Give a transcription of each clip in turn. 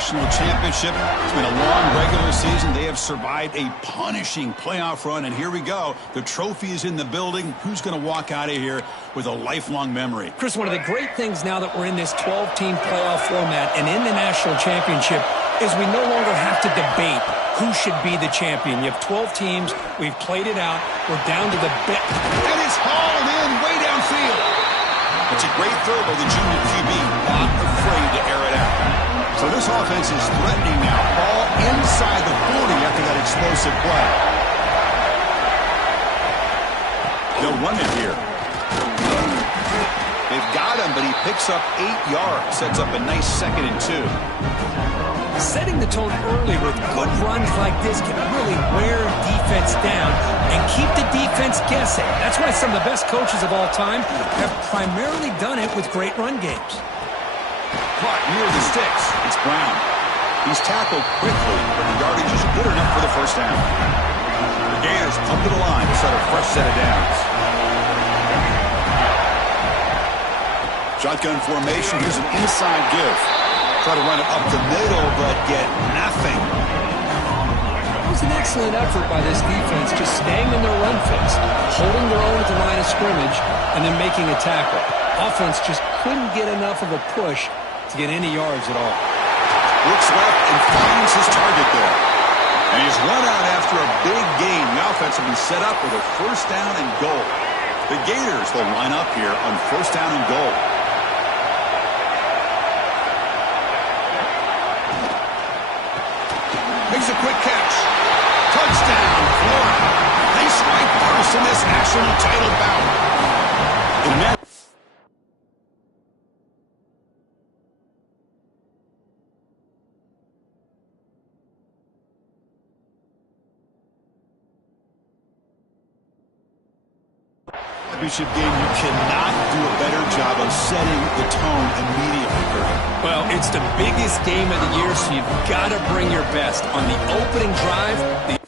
national championship. It's been a long regular season. They have survived a punishing playoff run, and here we go. The trophy is in the building. Who's going to walk out of here with a lifelong memory? Chris, one of the great things now that we're in this 12-team playoff format and in the national championship is we no longer have to debate who should be the champion. You have 12 teams. We've played it out. We're down to the bit. And it's hauled in way downfield. It's a great throw by the junior QB, not afraid to air it out. So this offense is threatening now. Ball inside the 40 after that explosive play. They'll run it here. They've got him, but he picks up 8 yards. Sets up a nice 2nd and 2. Setting the tone early with good runs like this can really wear defense down and keep the defense guessing. That's why some of the best coaches of all time have primarily done it with great run games. Caught near the sticks. It's Brown. He's tackled quickly, but the yardage is good enough for the first down. The Gators come to the line to start a fresh set of downs. Shotgun formation. Here's an inside give. Try to run it up the middle, but get nothing. It was an excellent effort by this defense, just staying in their run fits, holding their own at the line of scrimmage, and then making a tackle. Offense just couldn't get enough of a push to get any yards at all. Looks left and finds his target there. And he's run out after a big gain. The offense will be set up with a first down and goal. The Gators will line up here on first down and goal. Makes a quick catch. Touchdown, Florida. They strike first in this national title bout. Championship game, you cannot do a better job of setting the tone immediately, Kurt. Well, it's the biggest game of the year, so you've got to bring your best. On the opening drive,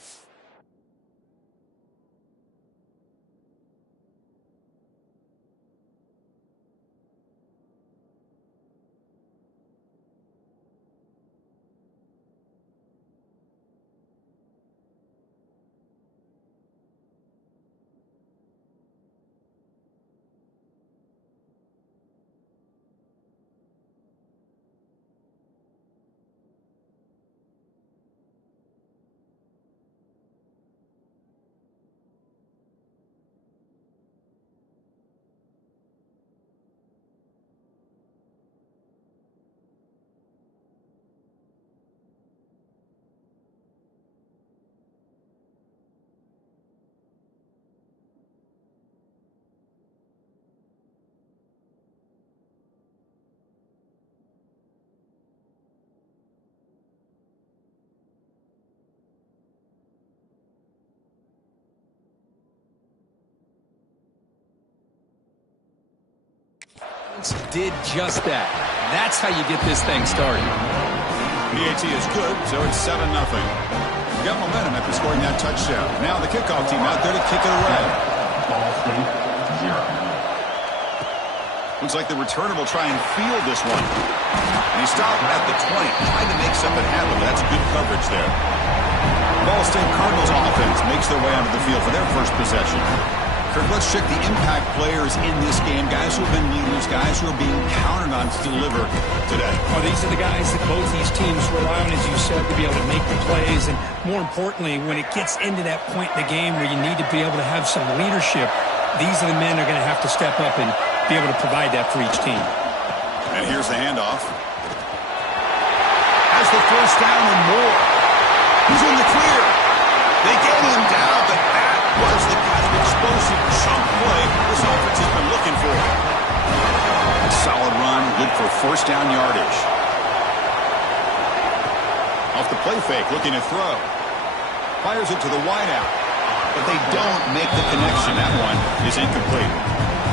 did just that. That's how you get this thing started. PAT is good, so it's 7-0. Got momentum after scoring that touchdown. Now the kickoff team out there to kick it away. Looks like the returner will try and field this one. And he stopped at the 20, trying to make something happen, but that's good coverage there. Ball State Cardinals offense makes their way onto the field for their first possession. Kirk, let's check the impact players in this game. Guys who have been leaders, guys who are being counted on to deliver today. Well, these are the guys that both these teams rely on, as you said, to be able to make the plays. And more importantly, when it gets into that point in the game where you need to be able to have some leadership, these are the men that are going to have to step up and be able to provide that for each team. And here's the handoff. Has the first down and more. He's in the clear. They get him down, but that was the kind of explosive chunk play this offense has been looking for. A solid run, good for first down yardage. Off the play fake, looking to throw. Fires it to the wideout, but they don't make the connection. That one is incomplete.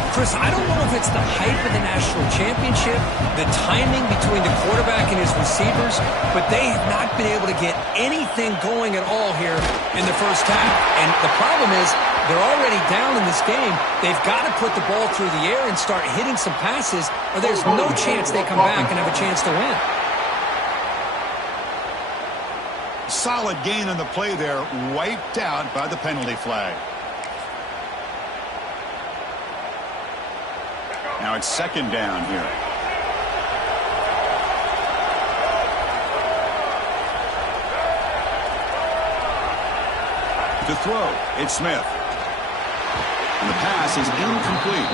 Chris, I don't know if it's the hype of the national championship, the timing between the quarterback and his receivers, but they have not been able to get anything going at all here in the first half. And the problem is they're already down in this game. They've got to put the ball through the air and start hitting some passes, or there's no chance they come back and have a chance to win. solid gain on the play there, wiped out by the penalty flag. Now it's second down here. To throw, it's Smith. And the pass is incomplete.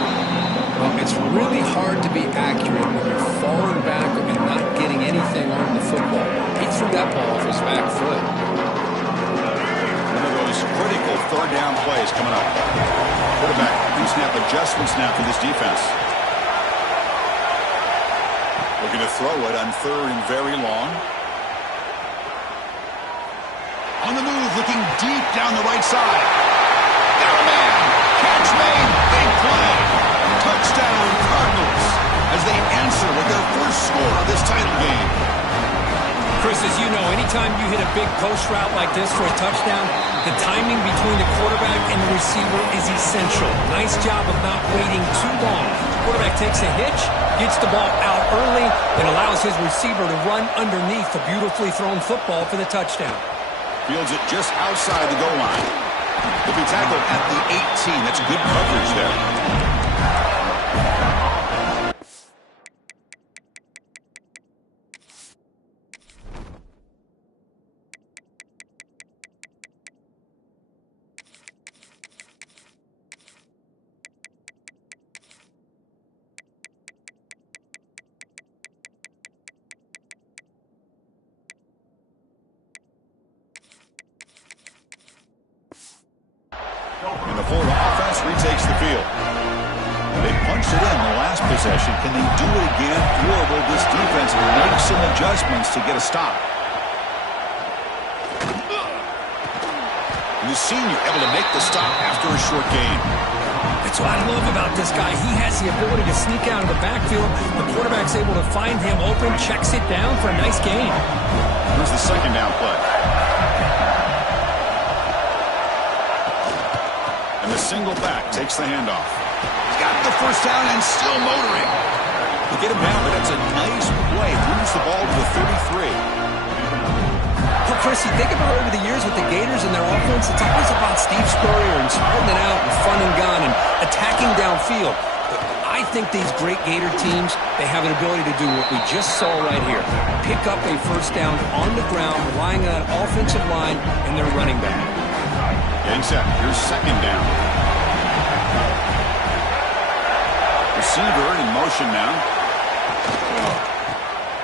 Well, it's really hard to be accurate when you're falling back and not getting anything on the football. He threw that ball off his back foot. One of those critical third down plays coming up. Quarterback pre-snap adjustments now for this defense. Looking to throw it on third and very long. On the move, looking deep down the right side. Got a man. Catch made. Big play. Touchdown, Cardinals, as they answer with their first score of this title game. Chris, as you know, anytime you hit a big post route like this for a touchdown, the timing between the quarterback and the receiver is essential. Nice job of not waiting too long. Quarterback takes a hitch, gets the ball out early, and allows his receiver to run underneath the beautifully thrown football for the touchdown. Fields it just outside the goal line. He'll be tackled at the 18. That's good coverage there. And the Florida offense retakes the field. They punched it in the last possession. Can they do it again? Or will this defense make some adjustments to get a stop? And the senior able to make the stop after a short gain. That's what I love about this guy. He has the ability to sneak out of the backfield. The quarterback's able to find him open, checks it down for a nice gain. Here's the second down play. And the single back takes the handoff. He's got the first down and still motoring. To get him down, but that's a nice play. Moves the ball to the 33. Well, Chris, you think about over the years with the Gators and their offense, it's always about Steve Spurrier and spreading it out and fun and gun and attacking downfield. But I think these great Gator teams, they have an ability to do what we just saw right here. Pick up a first down on the ground, relying on an offensive line and their running back. Getting set. Here's second down. Receiver in motion now.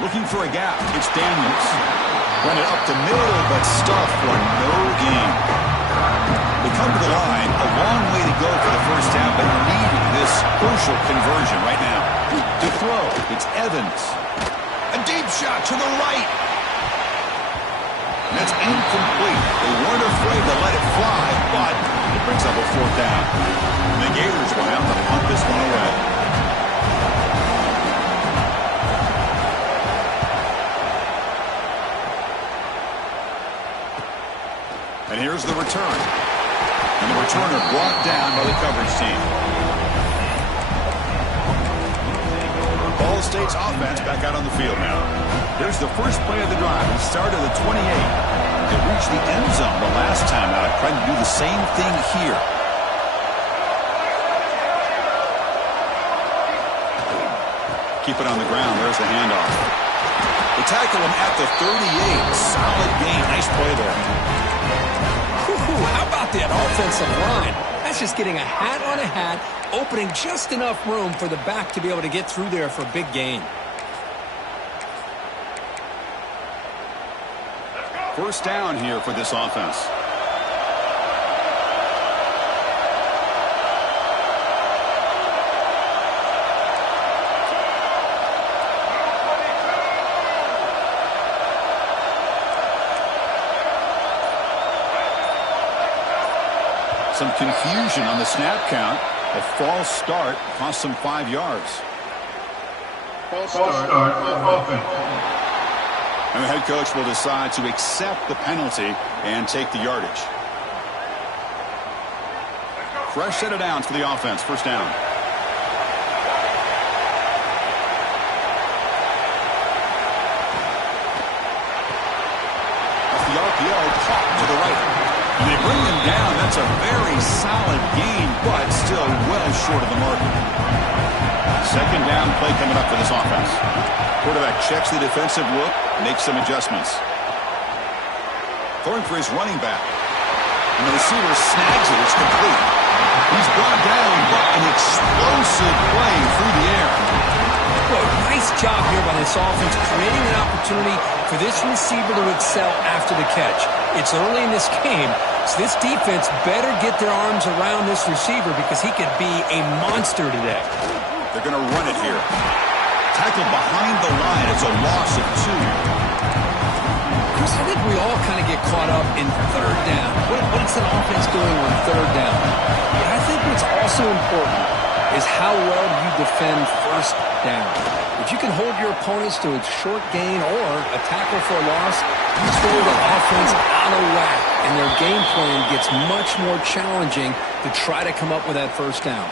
Looking for a gap. It's Daniels. Run it up the middle, but stuffed for no gain. They come to the line. A long way to go for the first down, but needing this crucial conversion right now. To throw, it's Evans. A deep shot to the right. And that's incomplete. They weren't afraid to let it fly, but it brings up a fourth down. And the Gators will have to punt this one away. And here's the return. And the returner brought down by the coverage team. Ball State's offense back out on the field now. Here's the first play of the drive. It started at 28. They reached the end zone the last time out. Trying to do the same thing here. Keep it on the ground. There's the handoff. They tackle him at the 38. Solid gain. Nice play there. How about that offensive line? That's just getting a hat on a hat, opening just enough room for the back to be able to get through there for a big gain. First down here for this offense. Some confusion on the snap count. A false start cost them 5 yards. False start, offense. And the head coach will decide to accept the penalty and take the yardage. Fresh set of downs for the offense. First down. That's the RPO. down. That's a very solid gain, but still well short of the mark. Second down play coming up for this offense. Quarterback checks the defensive look, makes some adjustments. Throwing for his running back. And the receiver snags it. It's complete. He's brought down, but an explosive play through the air. Well, nice job here by this offense, creating an opportunity for this receiver to excel after the catch. It's early in this game, so this defense better get their arms around this receiver because he could be a monster today. They're going to run it here. Tackled behind the line. It's a loss of 2. Chris, I think we all kind of get caught up in third down. What's an offense doing on third down? But I think what's also important is how well you defend first down. If you can hold your opponents to a short gain or a tackle for a loss, you throw the offense out of whack, and their game plan gets much more challenging to try to come up with that first down.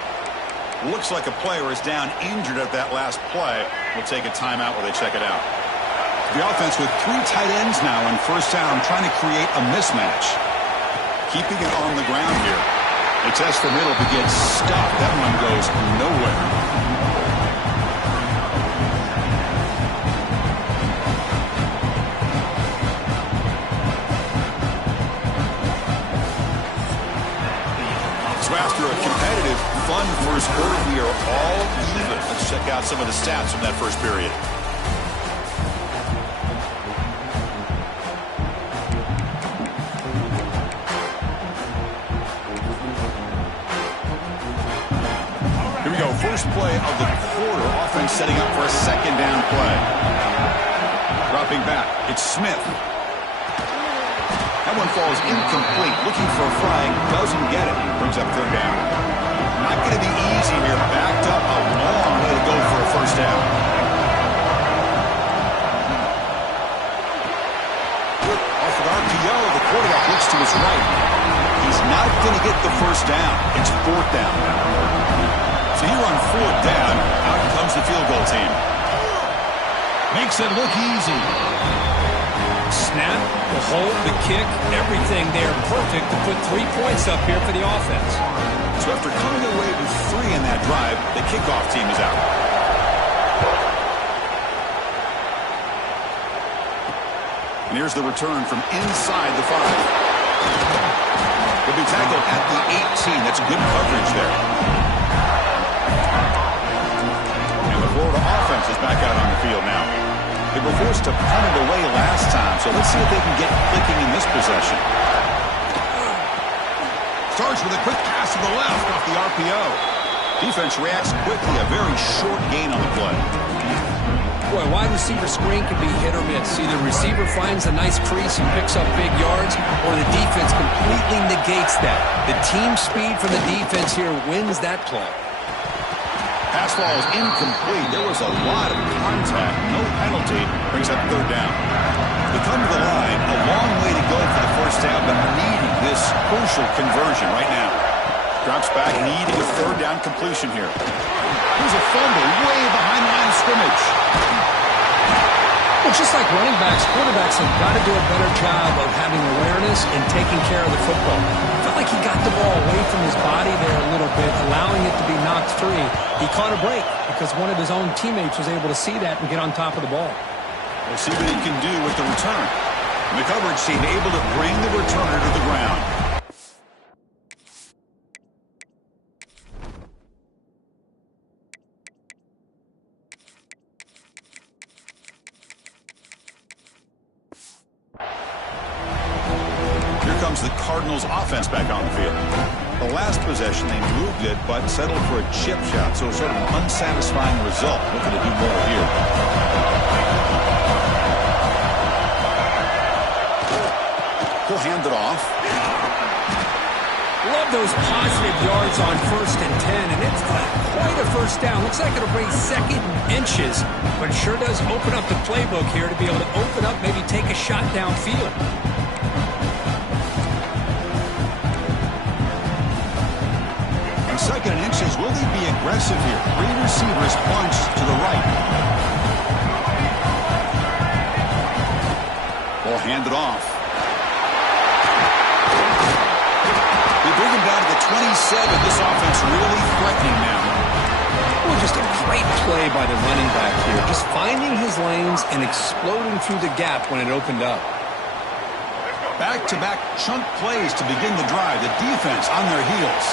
Looks like a player is down injured at that last play. We'll take a timeout while they check it out. The offense with 3 tight ends now on first down, trying to create a mismatch. Keeping it on the ground here. They test the middle, but gets stuck. That one goes nowhere. So after a competitive, fun first quarter, we are all even. Let's check out some of the stats from that first period. First play of the quarter, offense setting up for a second down play. Dropping back, it's Smith. That one falls incomplete, looking for a flag, doesn't get it. Brings up third down. Not going to be easy here, backed up a long way to go for a first down. Off of RPO, the quarterback looks to his right. He's not going to get the first down. It's fourth down now. So here on fourth down, out comes the field goal team. Makes it look easy. Snap, the hold, the kick, everything there perfect to put 3 points up here for the offense. So after coming away with 3 in that drive, the kickoff team is out. And here's the return from inside the 5. He'll be tackled at the 18. That's good coverage there. Florida offense is back out on the field now. They were forced to punt it away last time, so let's see if they can get clicking in this possession. Starts with a quick pass to the left off the RPO. Defense reacts quickly, a very short gain on the play. Boy, wide receiver screen can be hit or miss. Either receiver finds a nice crease and picks up big yards, or the defense completely negates that. The team speed from the defense here wins that play. Pass ball is incomplete. There was a lot of contact. No penalty. Brings up third down. They come to the line. A long way to go for the first down, but needing this crucial conversion right now. Drops back, needing a third down completion here. Here's a fumble way behind the line of scrimmage. Well, just like running backs, quarterbacks have got to do a better job of having awareness and taking care of the football. I felt like he got the ball away from his body there a little bit, allowing it to be knocked free. He caught a break because one of his own teammates was able to see that and get on top of the ball. We'll see what he can do with the return. And the coverage team able to bring the returner to the ground. The Cardinals offense back on the field. The last possession, they moved it, but settled for a chip shot, so sort of an unsatisfying result. Looking to do more here. He'll hand it off. Love those positive yards on 1st and 10, and it's not quite a first down. Looks like it'll bring second and inches, but it sure does open up the playbook here to be able to open up, maybe take a shot downfield. Second and inches. Will they be aggressive here? 3 receivers bunch to the right. Ball handed off. this offense really threatening now. Well, just a great play by the running back here. Just finding his lanes and exploding through the gap when it opened up. Back-to-back chunk plays to begin the drive. The defense on their heels.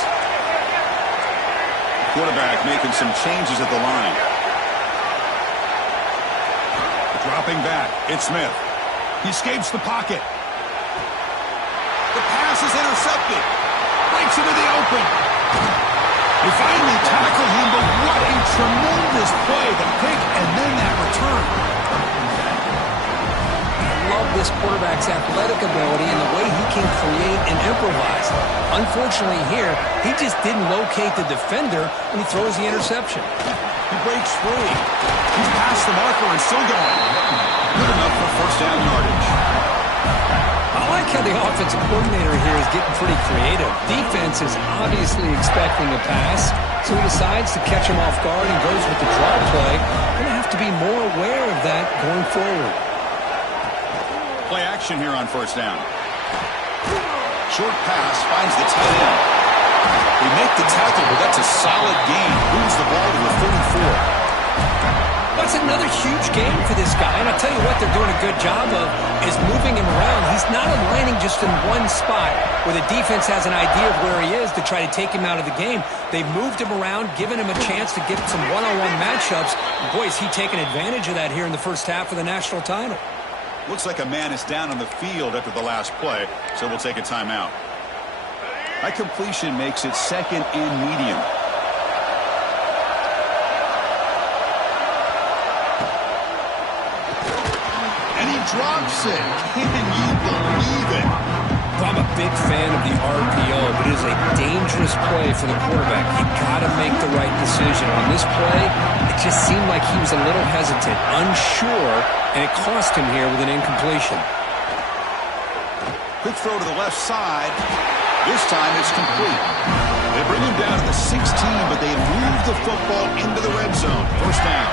Quarterback making some changes at the line. Dropping back. It's Smith. He escapes the pocket. The pass is intercepted. Breaks into the open. They finally tackle him, but what a tremendous play. The pick and then that return. I love this quarterback's athletic ability and the way he can create and improvise. Unfortunately here, he just didn't locate the defender when he throws the interception. He breaks free. He's past the marker and still going. Good enough for first down yardage. I like how the offensive coordinator here is getting pretty creative. Defense is obviously expecting a pass, so he decides to catch him off guard and goes with the draw play. Going to have to be more aware of that going forward. Play action here on first down. Short pass finds the tight end. They make the tackle, but that's a solid gain. Moves the ball to the 34. That's another huge game for this guy, and I'll tell you what they're doing a good job of is moving him around. He's not aligning just in one spot where the defense has an idea of where he is to try to take him out of the game. They've moved him around, given him a chance to get some one-on-one matchups. Boy, is he taking advantage of that here in the first half of the national title. Looks like a man is down on the field after the last play, so we'll take a timeout. That completion makes it second and medium. And he drops it. Can you believe it? I'm a big fan of the RPO, but it is a dangerous play for the quarterback. You got to make the right decision. On this play, it just seemed like he was a little hesitant, unsure, and it cost him here with an incompletion. Quick throw to the left side. This time it's complete. They bring him down to the 16, but they move the football into the red zone. First down.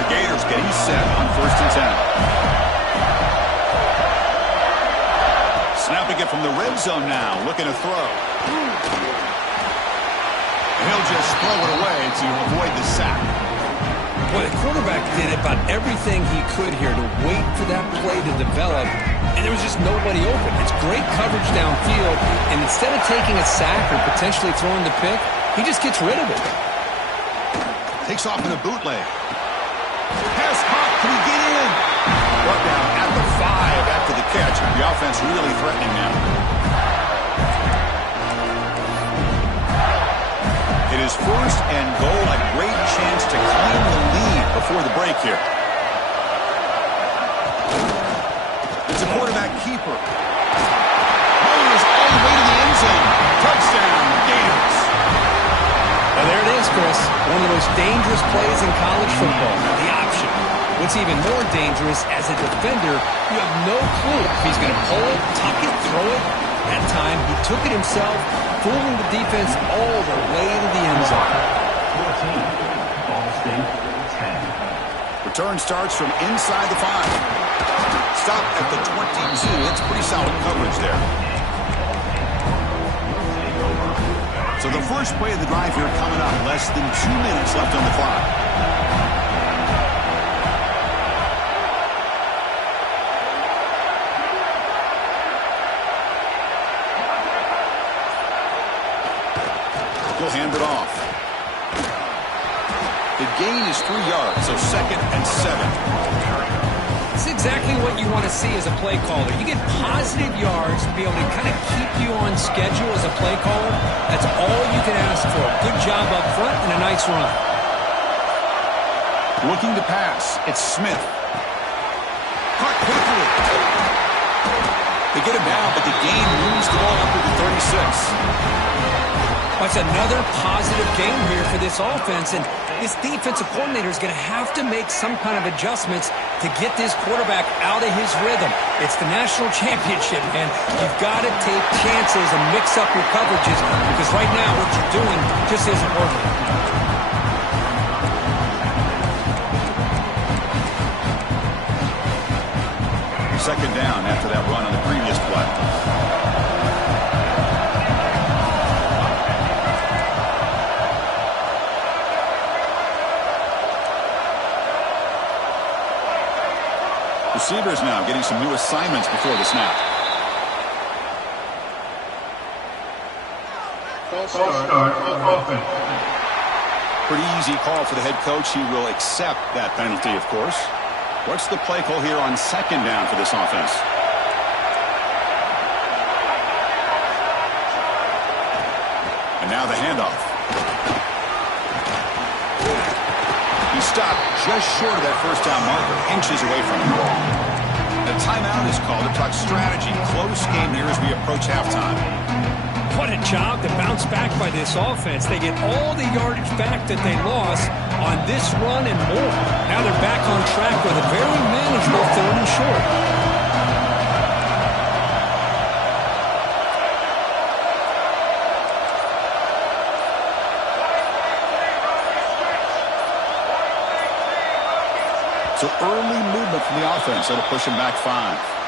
The Gators getting set on 1st and 10. Snapping it from the red zone now, looking to throw. And he'll just throw it away to avoid the sack. Boy, the quarterback did about everything he could here to wait for that play to develop, and there was just nobody open. It's great coverage downfield, and instead of taking a sack or potentially throwing the pick, he just gets rid of it. Takes off in a bootleg. Pass caught. Can he get in? Brought down at the 5 after the catch. The offense really threatening now. It is first and goal. A great chance to claim the lead before the break here. It's a quarterback keeper. Moves all the way to the end zone. Touchdown, Gators. Well, there it is, Chris. One of the most dangerous plays in college football. The option. What's even more dangerous, as a defender, you have no clue if he's going to pull it, tuck it, throw it. That time, he took it himself, fooling the defense all the way to the end zone. 14, Ball State, 10. Return starts from inside the 5. Stop at the 22. That's pretty solid coverage there. So the first play of the drive here coming up. Less than 2 minutes left on the clock. He'll hand it off. The gain is 3 yards, so 2nd and 7. It's exactly what you want to see as a play caller. You get positive yards to be able to kind of keep you on schedule as a play caller. That's all you can ask for. Good job up front and a nice run. Looking to pass. It's Smith. Caught quickly. They get him down, but the gain moves the ball up to the 36. That's another positive game here for this offense, and this defensive coordinator is going to have to make some kind of adjustments to get this quarterback out of his rhythm. It's the national championship, man. You've got to take chances and mix up your coverages, because right now what you're doing just isn't working. Second down after that run on the previous play. Receivers now getting some new assignments before the snap. Start offense. Pretty easy call for the head coach. He will accept that penalty, of course. What's the play call here on second down for this offense? And now the handoff. He stopped just short of that first down marker, inches away from the ball. A timeout is called to talk strategy. Close game here as we approach halftime. What a job to bounce back by this offense. They get all the yardage back that they lost on this run and more. Now they're back on track with a very manageable 3rd and short. So early movement from the offense that'll push him back 5.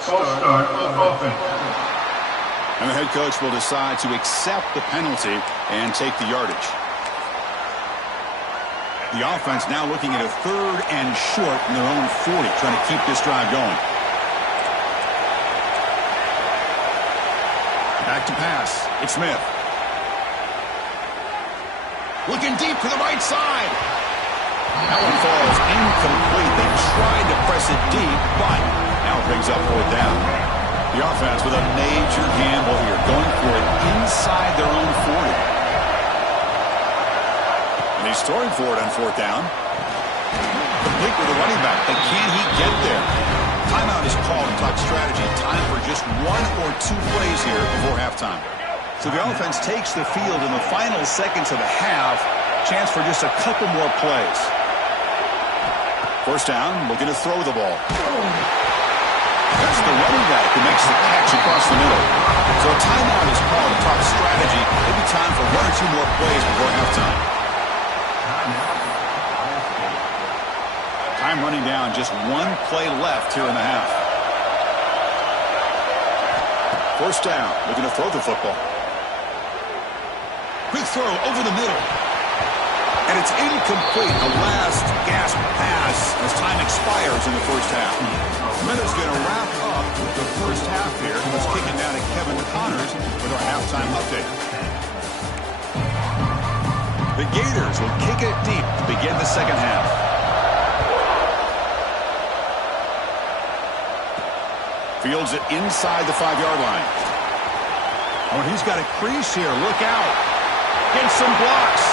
Start offense. And the head coach will decide to accept the penalty and take the yardage. The offense now looking at a 3rd and short in their own 40, trying to keep this drive going. Back to pass. It's Smith. Looking deep to the right side. That one falls incomplete. They tried to press it deep, but now it brings up 4th down. The offense with a major gamble here, going for it inside their own 40. And he's throwing for it on 4th down. Complete with the running back, but can he get there? Timeout is called to talk strategy. Time for just 1 or 2 plays here before halftime. So the offense takes the field in the final seconds of the half. Chance for just a couple more plays. First down, looking to throw the ball. That's the running back who makes the catch across the middle. So a timeout is called to talk strategy. Maybe time for 1 or 2 more plays before halftime. Time running down, just 1 play left here in the half. First down, looking to throw the football. Quick throw over the middle. And it's incomplete. A last gasp pass as time expires in the first half. Minutes going to wrap up the first half here. Let's kick it down to Kevin Connors with our halftime update. The Gators will kick it deep to begin the second half. Fields it inside the 5-yard line. Oh, he's got a crease here. Look out. Gets some blocks.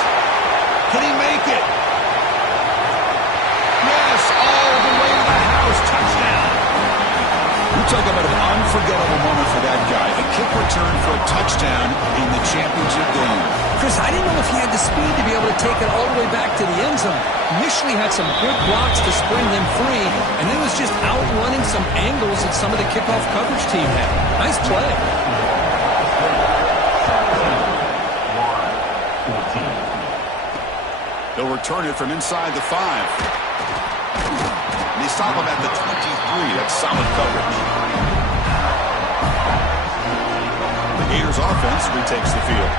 Can he make it? Yes, all the way to the house. Touchdown. We talk about an unforgettable moment for that guy. A kick return for a touchdown in the championship game. Chris, I didn't know if he had the speed to be able to take it all the way back to the end zone. Initially had some good blocks to spring them free, and then was just outrunning some angles that some of the kickoff coverage team had. Nice play. They'll return it from inside the 5. And they stop him at the 23. That's solid coverage. The Gators offense retakes the field.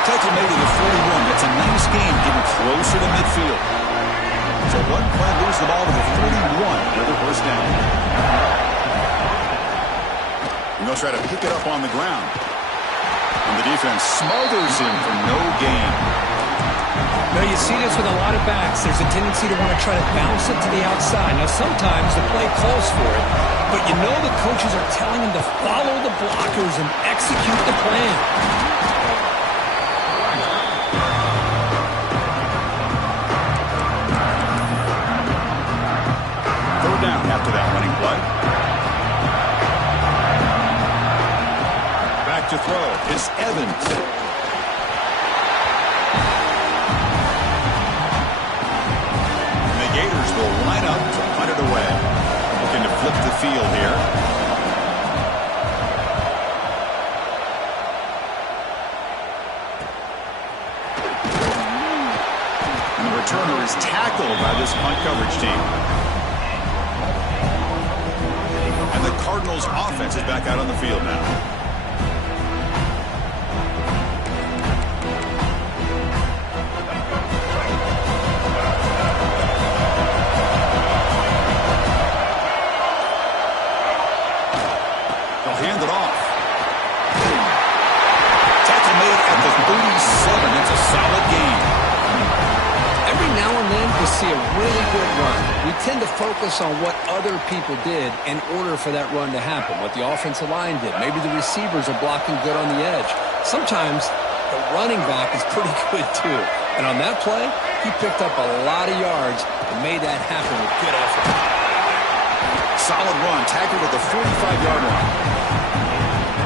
Tackle made to the 41. That's a nice game, getting closer to midfield. So one play, lose the ball to the 41. Another first down. And they'll try to pick it up on the ground. And the defense smothers him for no gain. Now, you see this with a lot of backs. There's a tendency to want to try to bounce it to the outside. Now, sometimes the play calls for it, but you know the coaches are telling them to follow the blockers and execute the plan. Down after that running play. Back to throw is Evans. And the Gators will line up to punt it away. Looking to flip the field here. returner is tackled by this punt coverage team. And the Cardinals offense is back out on the field now. They'll hand it off. Tackle made at the 37. It's a solid game. Every now and then we see a really good run. We tend to focus on what other people did in order for that run to happen, what the offensive line did. Maybe the receivers are blocking good on the edge. Sometimes the running back is pretty good too. And on that play, he picked up a lot of yards and made that happen with good effort. Solid run, tackled at the 45-yard line.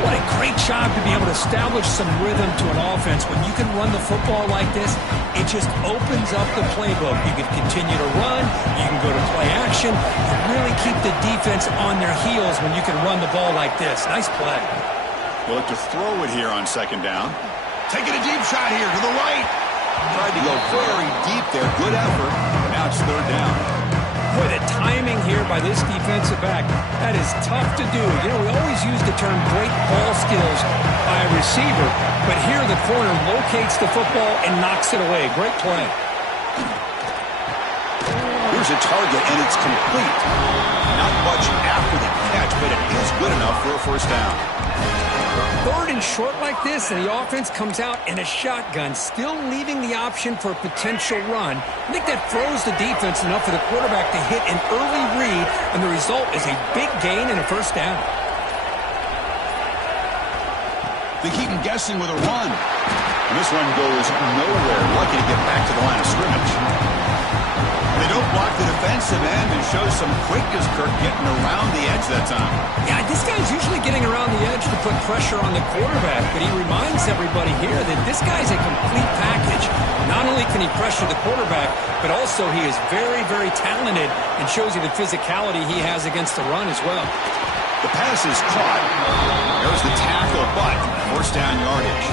What a great job to be able to establish some rhythm to an offense. When you can run the football like this, it just opens up the playbook. You can continue to run. You can go to play action. You really keep the defense on their heels when you can run the ball like this. Nice play. We'll look to throw it here on second down. Taking a deep shot here to the right. Tried to go very deep there. Good effort. Now it's third down. Boy, the timing here by this defensive back, that is tough to do. You know, we always use the term great ball skills by a receiver, but here the corner locates the football and knocks it away. Great play. Here's a target, and it's complete. Not much after the catch, but it is good enough for a first down. Third and short like this, and the offense comes out in a shotgun, still leaving the option for a potential run. I think that throws the defense enough for the quarterback to hit an early read, and the result is a big gain and a first down. They keep him guessing with a run. And this one goes nowhere. Lucky to get back to the line of scrimmage. They don't block the defensive end and show some quickness, Kirk, getting around the edge that time. Yeah, this guy's usually getting around the edge to put pressure on the quarterback, but he reminds everybody here that this guy's a complete package. Not only can he pressure the quarterback, but also he is very, very talented and shows you the physicality he has against the run as well. The pass is caught. There's the tackle, but first down yardage.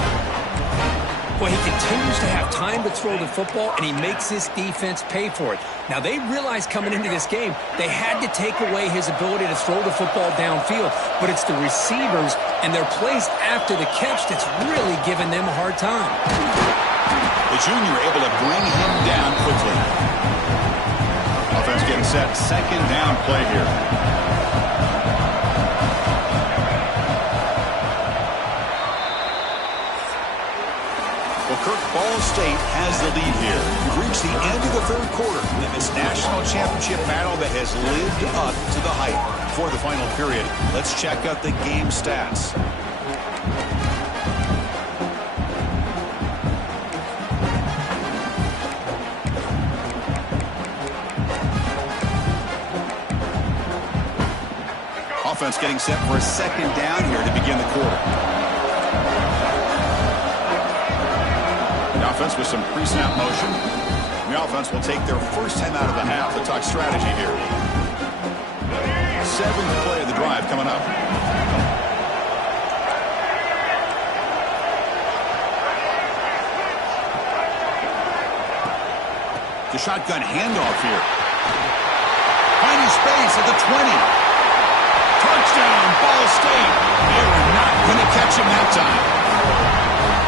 Well, he continues to have time to throw the football, and he makes his defense pay for it. Now, they realized coming into this game they had to take away his ability to throw the football downfield, but it's the receivers and their plays after the catch that's really giving them a hard time. The junior able to bring him down quickly. Offense getting set. Second down play here. Kirk, Ball State has the lead here. We've reached the end of the third quarter in this national championship battle that has lived up to the hype. For the final period, let's check out the game stats. Offense getting set for a second down here to begin the quarter. Offense with some pre-snap motion. The offense will take their first time out of the half. Let's talk strategy here. Seventh play of the drive coming up. The shotgun handoff here. Finding space at the 20. Touchdown, Ball State. They were not going to catch him that time.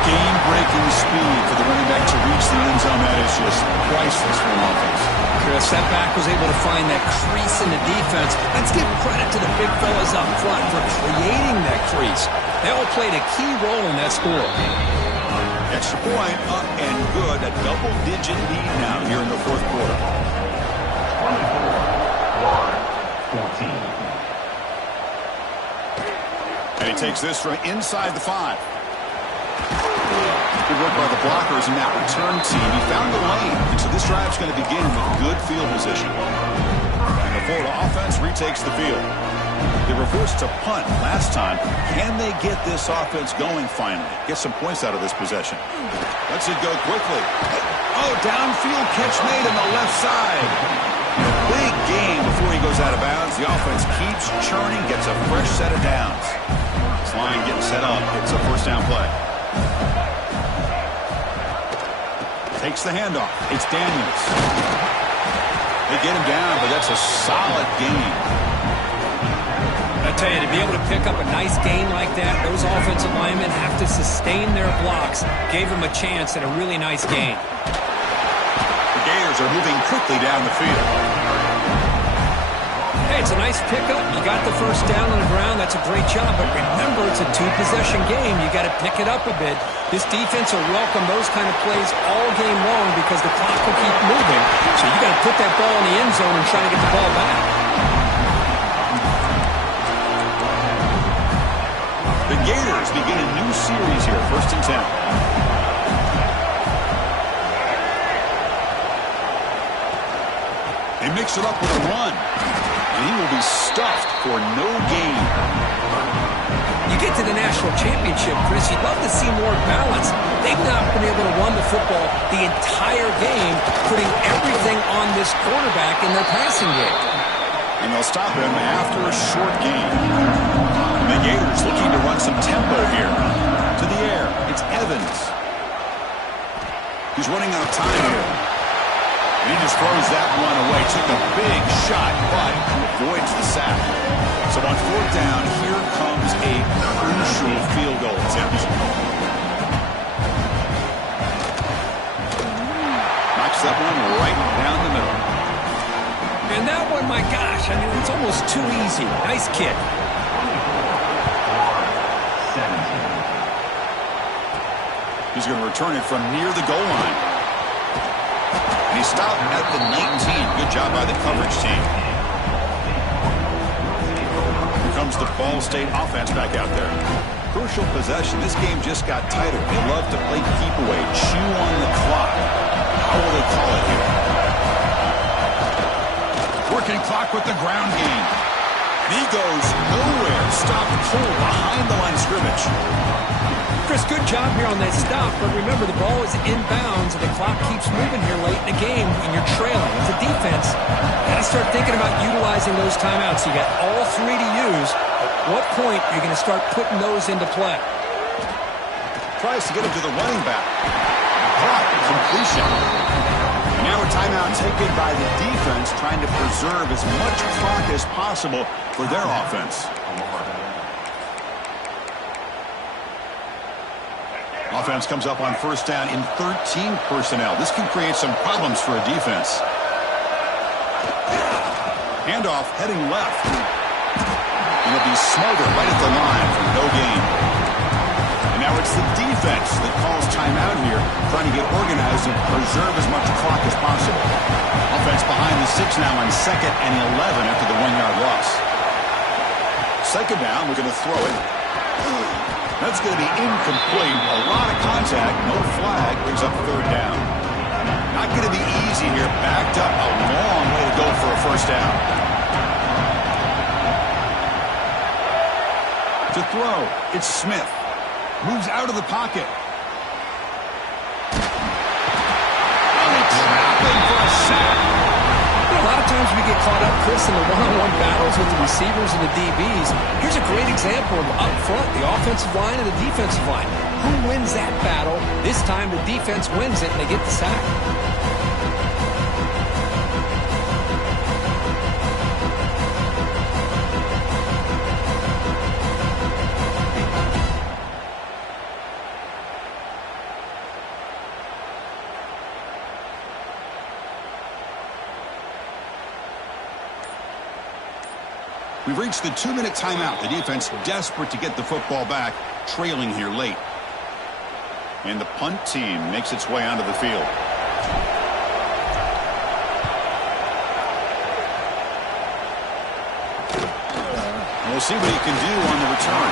Game-breaking speed for the running back to reach the end zone. That is just priceless for an offense. Chris, that back was able to find that crease in the defense. Let's give credit to the big fellas up front for creating that crease. They all played a key role in that score. Extra point up and good. A double-digit lead now here in the fourth quarter. 14. And he takes this from inside the 5. Good work by the blockers in that return team. He found the lane, and so this drive's going to begin with good field position. And the Florida offense retakes the field. They were forced to punt last time. Can they get this offense going finally? Get some points out of this possession. Lets it go quickly. Oh, downfield catch made on the left side. Big game before he goes out of bounds. The offense keeps churning, gets a fresh set of downs. This line getting set up. It's a first down play. Takes the handoff. It's Daniels. They get him down, but that's a solid gain. I tell you, to be able to pick up a nice gain like that, those offensive linemen have to sustain their blocks. Gave him a chance at a really nice gain. The Gators are moving quickly down the field. Hey, it's a nice pickup. You got the first down on the ground. That's a great job. But remember, it's a two-possession game. You got to pick it up a bit. This defense will welcome those kind of plays all game long because the clock will keep moving. So you got to put that ball in the end zone and try to get the ball back. The Gators begin a new series here, 1st and 10. They mix it up with a run. And he will be stuffed for no gain. You get to the national championship, Chris, you'd love to see more balance. They've not been able to run the football the entire game, putting everything on this quarterback in their passing game. And they'll stop him after a short gain. And the Gators looking to run some tempo here. To the air, it's Evans. He's running out of time here. And he just throws that one away. Took a big shot, but avoids the sack. So on 4th down, here comes a crucial field goal attempt. Knocks that one right down the middle. And that one, my gosh, I mean, it's almost too easy. Nice kick. He's going to return it from near the goal line. And he stopped at the 19. Good job by the coverage team. Here comes the Ball State offense back out there. Crucial possession. This game just got tighter. They love to play keep away, chew on the clock. How will they call it here? Working clock with the ground game. And he goes nowhere. Stopped cold behind the line of scrimmage. Chris, good job here on that stop, but remember the ball is inbounds and the clock keeps moving here late in the game and you're trailing. As a defense, got to start thinking about utilizing those timeouts. You got all 3 to use. At what point are you going to start putting those into play? Tries to get him to the running back. Caught, completion. And now a timeout taken by the defense, trying to preserve as much clock as possible for their offense. Offense comes up on 1st down in 13 personnel. This can create some problems for a defense. Handoff heading left. And it'll be smarter right at the line for no gain. And now it's the defense that calls timeout here, trying to get organized and preserve as much clock as possible. Offense behind the 6 now on 2nd and 11 after the 1-yard loss. 2nd down, we're going to throw it. That's going to be incomplete. A lot of contact. No flag. Brings up 3rd down. Not going to be easy here. Backed up a long way to go for a 1st down. To throw, it's Smith. Moves out of the pocket. And they trap him for a sack. A lot of times we get caught up, Chris, in the one-on-one battles with the receivers and the DBs. Here's a great example of up front, the offensive line and the defensive line. Who wins that battle? This time the defense wins it and they get the sack. We've reached the 2-minute timeout. The defense desperate to get the football back, trailing here late. And the punt team makes its way onto the field. We'll see what he can do on the return.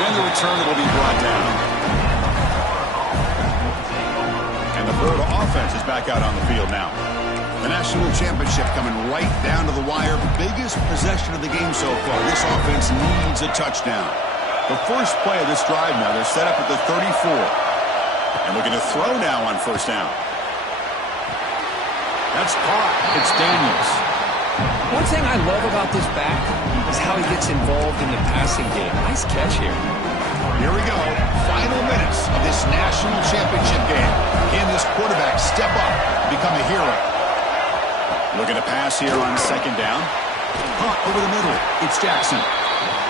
And the return will be brought down. And the Florida offense is back out on the field now. The national championship coming right down to the wire. Biggest possession of the game so far. This offense needs a touchdown. The first play of this drive now, they're set up at the 34. And looking to throw now on 1st down. That's caught. It's Daniels. One thing I love about this back is how he gets involved in the passing game. Nice catch here. Here we go. Final minutes of this national championship game. Can this quarterback step pass here on second down. Caught over the middle. It's Jackson.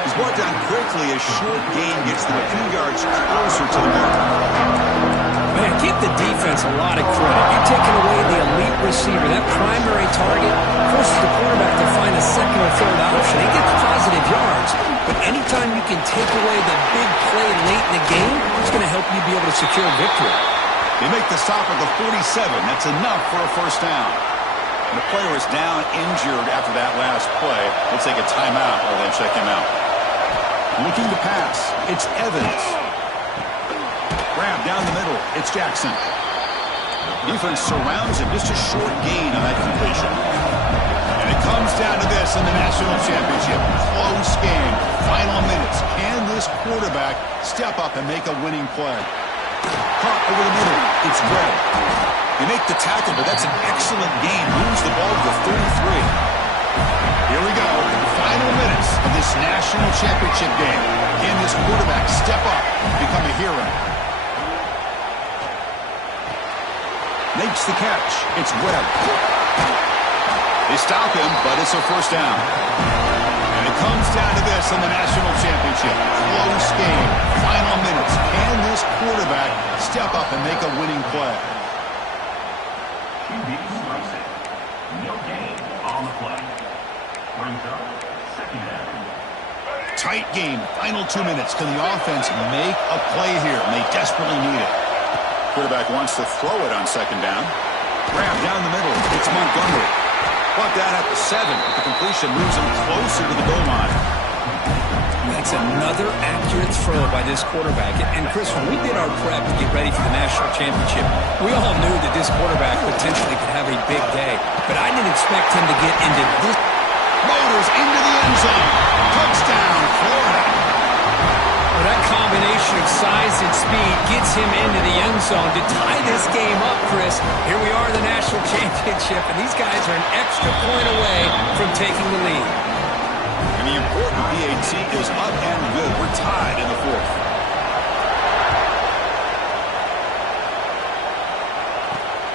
He's brought down quickly as short gain gets them a few yards closer to the mark. Man, give the defense a lot of credit. You're taking away the elite receiver. That primary target forces the quarterback to find a second or third option. He gets positive yards, but anytime you can take away the big play late in the game, it's going to help you be able to secure victory. They make the stop at the 47. That's enough for a first down. And the player is down injured after that last play. We'll take a timeout while they check him out. Looking to pass. It's Evans. Grab down the middle. It's Jackson. Defense surrounds him. Just a short gain on that completion. And it comes down to this in the national championship. Close game. Final minutes. Can this quarterback step up and make a winning play? Caught over the middle. It's Webb. They make the tackle, but that's an excellent gain. Moves the ball to the 33. Here we go. Final minutes of this national championship game. Can this quarterback step up and become a hero? Makes the catch. It's Webb. They stop him, but it's a first down. And it comes down to this in the national championship. Close game. Final minutes. Can this quarterback step up and make a winning play? QB strikes it. No gain on the play. Brings up second down. Tight game. Final 2 minutes. Can the offense make a play here? And they desperately need it. Quarterback wants to throw it on second down. Grab down the middle. It's Montgomery. Brought down at the 7. The completion moves him closer to the goal line. That's another accurate throw by this quarterback. And Chris, when we did our prep to get ready for the national championship, we all knew that this quarterback potentially could have a big day. But I didn't expect him to get into this. Motors into the end zone. Touchdown, Florida. Well, that combination of size and speed gets him into the end zone to tie this game up, Chris. Here we are in the national championship, and these guys are an extra point away from taking the lead. And the important PAT is up and good. We're tied in the 4th.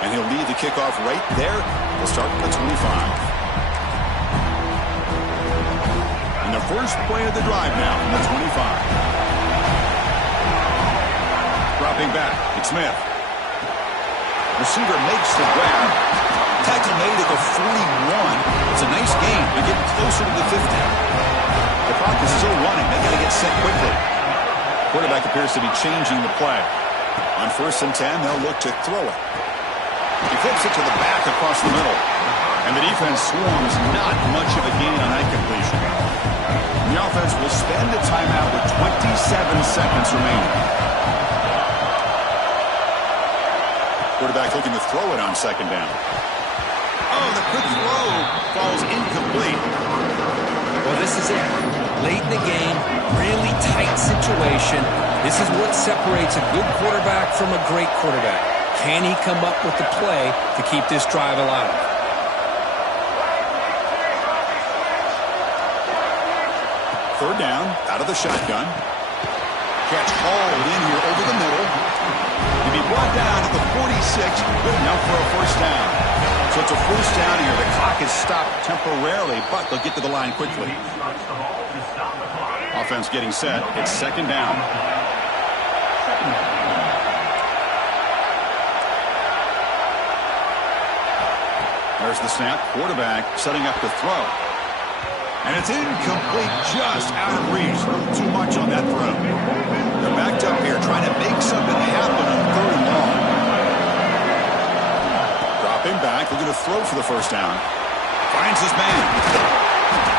And he'll lead the kickoff right there. We'll start with the 25. And the first play of the drive now from the 25. Dropping back, it's Smith. Receiver makes the grab. Tackle made at the 41. It's a nice gain. They're getting closer to the 50. The clock is still running. They got to get set quickly. Quarterback appears to be changing the play. On 1st and 10, they'll look to throw it. He flips it to the back across the middle. And the defense swarms. Not much of a gain on that completion. The offense will spend a timeout with 27 seconds remaining. Quarterback looking to throw it on second down. Oh, the quick throw falls incomplete. Well, this is it. Late in the game, really tight situation. This is what separates a good quarterback from a great quarterback. Can he come up with the play to keep this drive alive? Third down, out of the shotgun. Catch hauled in here over the middle. He'll be brought down at the 46, good enough for a first down. So it's a first down here. The clock is stopped temporarily, but they'll get to the line quickly. Offense getting set. It's second down. There's the snap. Quarterback setting up to throw. And it's incomplete, just out of reach. Too much on that throw. They're backed up here trying to make something happen on 3rd and long. Dropping back, looking to throw for the first down. Finds his man.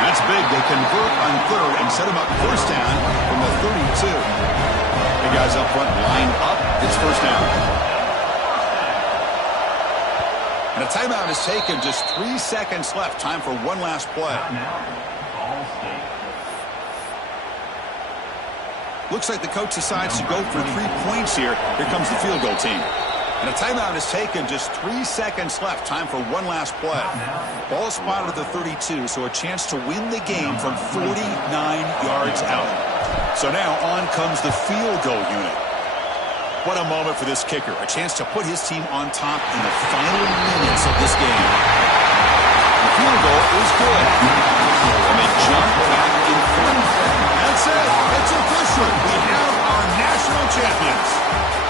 That's big. They convert on 3rd and set him up first down from the 32. The guys up front line up. It's first down. And a timeout is taken. Just 3 seconds left. Time for one last play. Looks like the coach decides to go for 3 points here. Here comes the field goal team. And a timeout is taken. Just 3 seconds left. Time for one last play. Ball spotted at the 32, so a chance to win the game from 49 yards out. So now on comes the field goal unit. What a moment for this kicker. A chance to put his team on top in the final minutes of this game. The field goal is good. And they jump back in front. That's it. It's official. We have our national champions.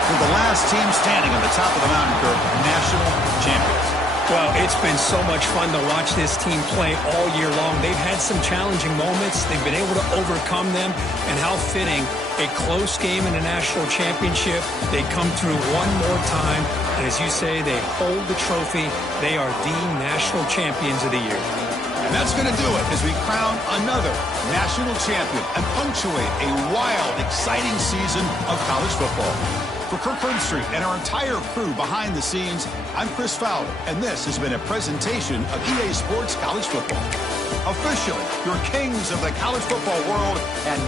For the last team standing on the top of the mountain curve, national champions. Well, it's been so much fun to watch this team play all year long. They've had some challenging moments. They've been able to overcome them. And how fitting, a close game in a national championship. They come through one more time. And as you say, they hold the trophy. They are the national champions of the year. And that's going to do it as we crown another national champion and punctuate a wild, exciting season of college football. For Kirk Herbstreit and our entire crew behind the scenes, I'm Chris Fowler, and this has been a presentation of EA Sports College Football. Officially, your kings of the college football world and...